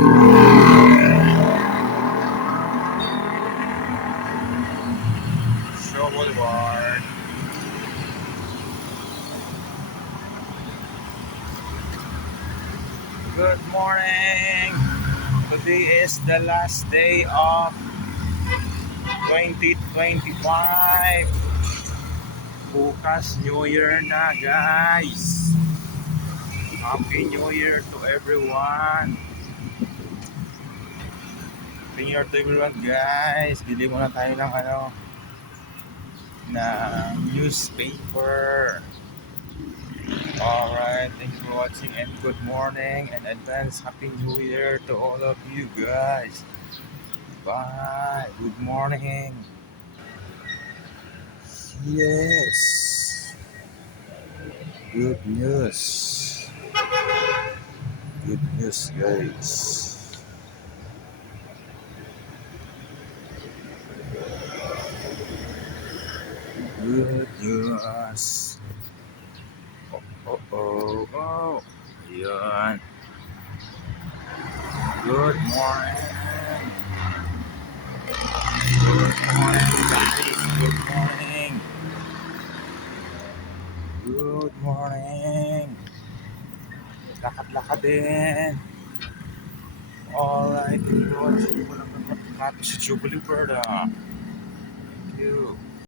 Show Boulevard. Good morning. Today is the last day of 2025. Bukas New Year na, guys. Happy New Year to everyone. Happy New Year to everyone, guys. Bili muna tayo ng newspaper. Alright, thank you for watching and good morning and advance Happy New Year to all of you guys. Bye. Good morning. Yes. Good news. Good news, guys. Good news. Oh. Yan. Good morning. Good morning, guys. Good morning. Good morning. Lakad-lakad din. Alright, thank you for watching. Happy New Year. Thank you.